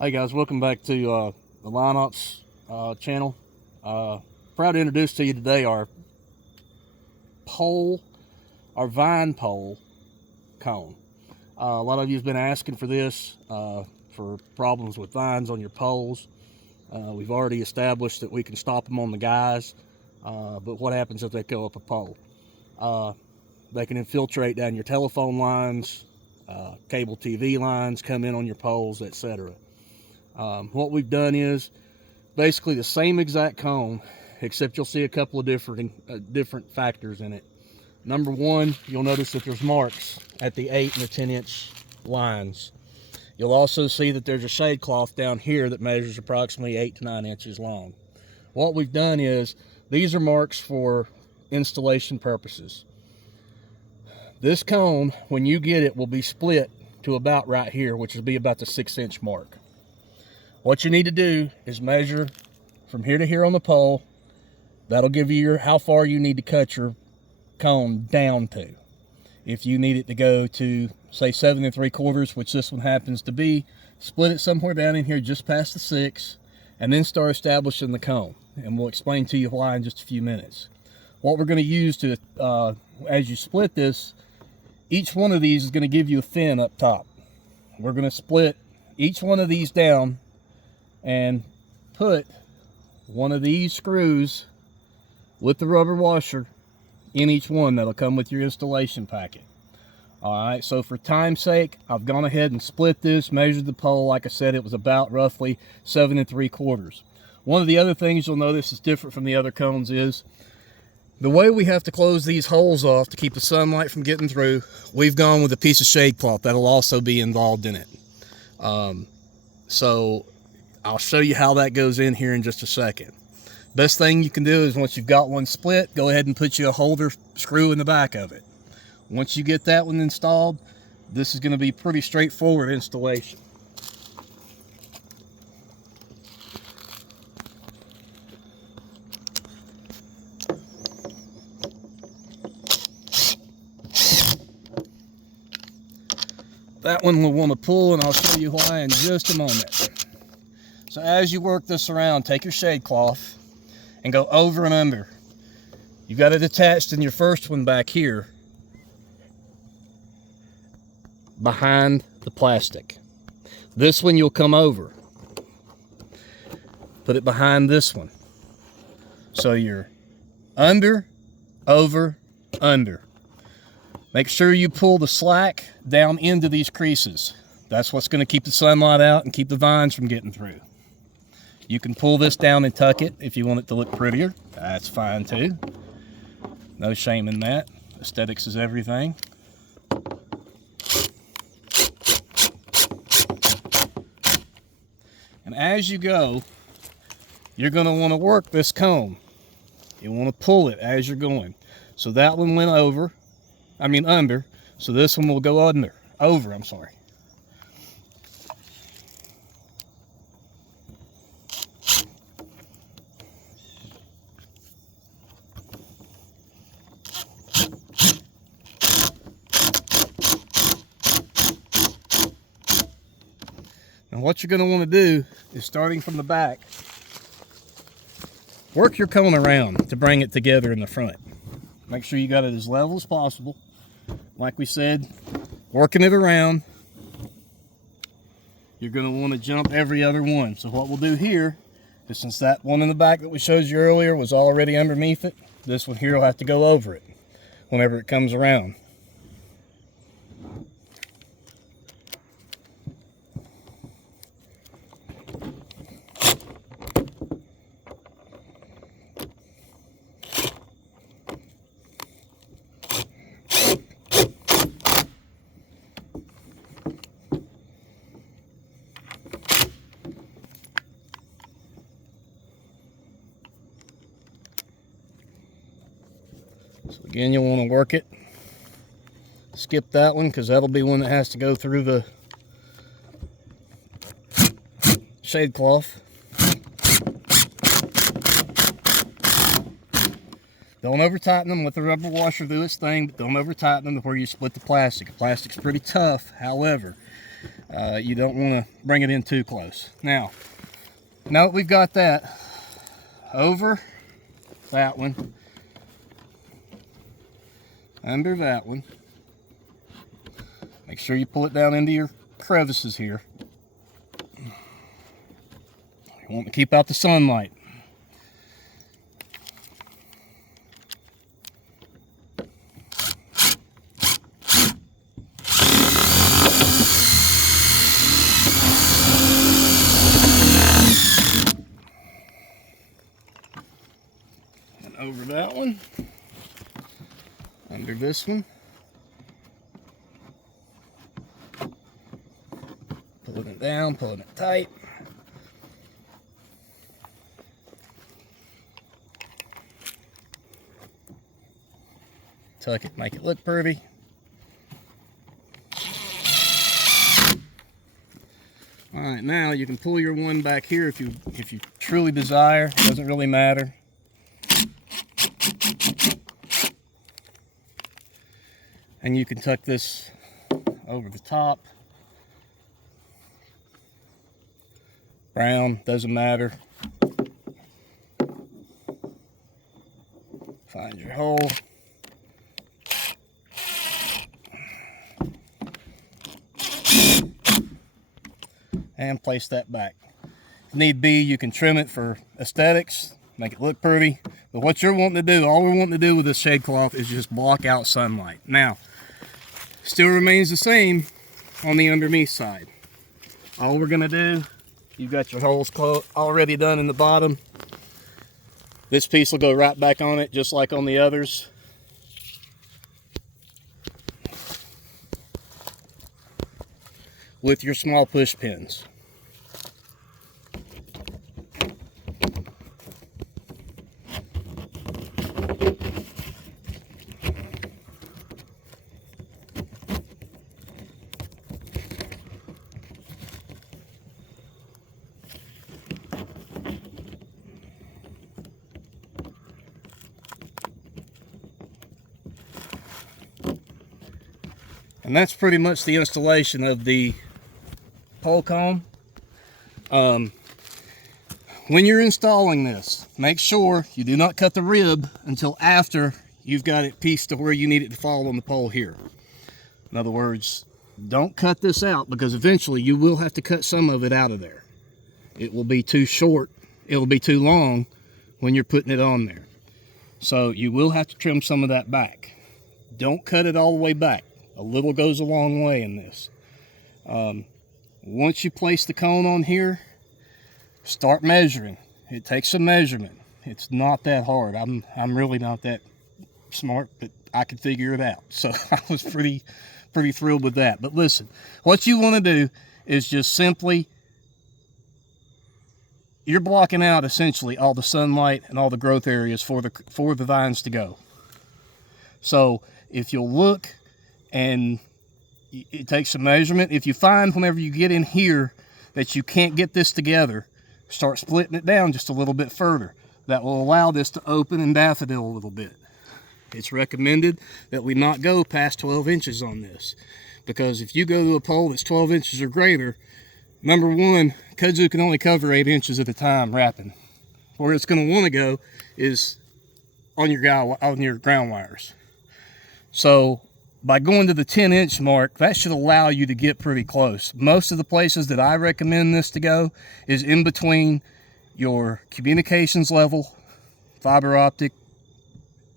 Hey guys, welcome back to the Lineups channel. Proud to introduce to you today our pole, our vine pole cone. A lot of you have been asking for this for problems with vines on your poles. We've already established that we can stop them on the guys, but what happens if they go up a pole? They can infiltrate down your telephone lines, cable TV lines, come in on your poles, etc. What we've done is basically the same exact cone, except you'll see a couple of different factors in it. Number one, you'll notice that there's marks at the 8 and the 10-inch lines. You'll also see that there's a shade cloth down here that measures approximately 8 to 9 inches long. What we've done is these are marks for installation purposes. This cone, when you get it, will be split to about right here, which will be about the 6-inch mark. What you need to do is measure from here to here on the pole. That'll give you how far you need to cut your cone down to. If you need it to go to, say, 7 3/4, which this one happens to be, split it somewhere down in here just past the 6, and then start establishing the cone. And we'll explain to you why in just a few minutes. What we're going to use to, as you split this, each one of these is going to give you a fin up top. We're going to split each one of these down and put one of these screws with the rubber washer in each one. That'll come with your installation packet. Alright, so for time's sake, I've gone ahead and split this, measured the pole. Like I said, it was about roughly 7 3/4. One of the other things you'll notice is different from the other cones is the way we have to close these holes off to keep the sunlight from getting through. We've gone with a piece of shade cloth that'll also be involved in it. So I'll show you how that goes in here in just a second. Best thing you can do is once you've got one split, go ahead and put you a holder screw in the back of it. Once you get that one installed, this is going to be pretty straightforward installation. That one we'll want to pull, and I'll show you why in just a moment. So as you work this around, take your shade cloth and go over and under. You've got it attached in your first one back here behind the plastic. This one you'll come over. Put it behind this one. So you're under, over, under. Make sure you pull the slack down into these creases. That's what's going to keep the sunlight out and keep the vines from getting through. You can pull this down and tuck it if you want it to look prettier. That's fine too. No shame in that. Aesthetics is everything. And as you go, you're going to want to work this cone. You want to pull it as you're going. So that one went under. So this one will go over, I'm sorry. And what you're going to want to do is, starting from the back, work your cone around to bring it together in the front. Make sure you got it as level as possible. Like we said, working it around, you're going to want to jump every other one. So what we'll do here is, since that one in the back that we showed you earlier was already underneath it, this one here will have to go over it whenever it comes around. So again, you'll want to work it. Skip that one because that'll be one that has to go through the shade cloth. Don't over tighten them. Let the rubber washer do its thing, but don't over tighten them to where you split the plastic. The plastic's pretty tough. However, You don't want to bring it in too close. Now that we've got that over that one, under that one, make sure you pull it down into your crevices here. You want to keep out the sunlight. And over that one, under this one, pulling it down, pulling it tight. Tuck it, make it look pretty. All right, now you can pull your one back here if you truly desire. It doesn't really matter. And you can tuck this over the top. Brown, doesn't matter. Find your hole. And place that back. If need be, you can trim it for aesthetics, make it look pretty. But what you're wanting to do, all we're wanting to do with this shade cloth is just block out sunlight. Now, still remains the same on the underneath side. All we're gonna do, you've got your holes already done in the bottom. This piece will go right back on it, just like on the others. With your small push pins. And that's pretty much the installation of the pole cone. When you're installing this, make sure you do not cut the rib until after you've got it pieced to where you need it to fall on the pole here. In other words, don't cut this out, because eventually you will have to cut some of it out of there. It will be too short, it will be too long when you're putting it on there. So you will have to trim some of that back. Don't cut it all the way back. A little goes a long way in this. Once you place the cone on here, start measuring. It takes some measurement. It's not that hard. I'm really not that smart, but I could figure it out. So I was pretty thrilled with that. But listen, what you want to do is just simply, you're blocking out essentially all the sunlight and all the growth areas for the vines to go. So if you'll look, and it takes some measurement. If you find whenever you get in here that you can't get this together, start splitting it down just a little bit further. That will allow this to open and daffodil a little bit. It's recommended that we not go past 12 inches on this, because if you go to a pole that's 12 inches or greater, number one, kudzu can only cover 8 inches at a time wrapping. Where it's going to want to go is on your ground wires. So by going to the 10-inch mark, that should allow you to get pretty close. Most of the places that I recommend this to go is in between your communications level, fiber optic,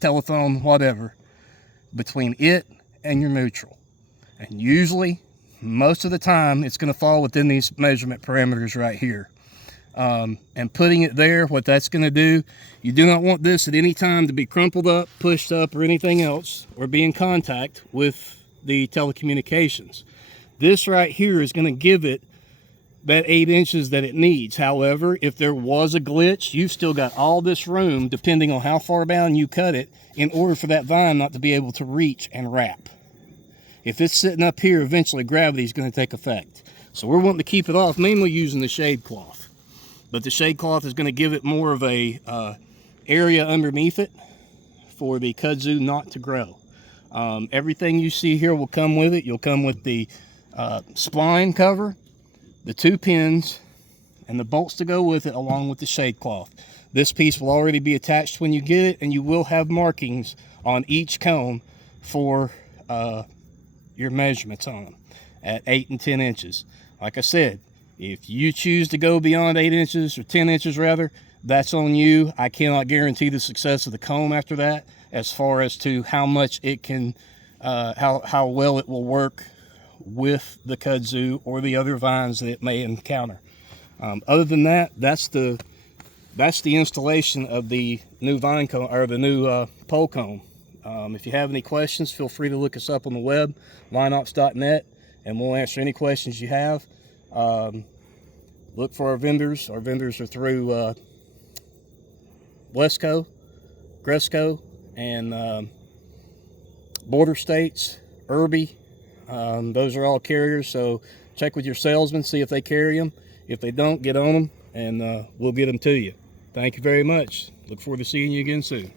telephone, whatever, between it and your neutral. And usually, most of the time, it's going to fall within these measurement parameters right here. And putting it there, what that's going to do, you do not want this at any time to be crumpled up, pushed up, or anything else, or be in contact with the telecommunications. This right here is going to give it that 8 inches that it needs. However, if there was a glitch, you've still got all this room, depending on how far down you cut it, in order for that vine not to be able to reach and wrap. If it's sitting up here, eventually gravity is going to take effect. So we're wanting to keep it off, mainly using the shade cloth. But the shade cloth is going to give it more of a area underneath it for the kudzu not to grow. Everything you see here will come with it. You'll come with the spline cover, the 2 pins, and the bolts to go with it, along with the shade cloth. This piece will already be attached when you get it, and you will have markings on each cone for your measurements on them at 8 and 10 inches. Like I said, if you choose to go beyond 8 inches, or 10 inches rather, that's on you. I cannot guarantee the success of the cone after that, as far as to how much it can, how well it will work with the kudzu or the other vines that it may encounter. Other than that, that's the installation of the new vine cone, or the new pole cone. If you have any questions, feel free to look us up on the web, lineops.net, and we'll answer any questions you have. Look for our vendors. Our vendors are through Wesco, Gresco, and Border States, Irby. Those are all carriers, so check with your salesman, see if they carry them. If they don't, get on them, and we'll get them to you. Thank you very much. Look forward to seeing you again soon.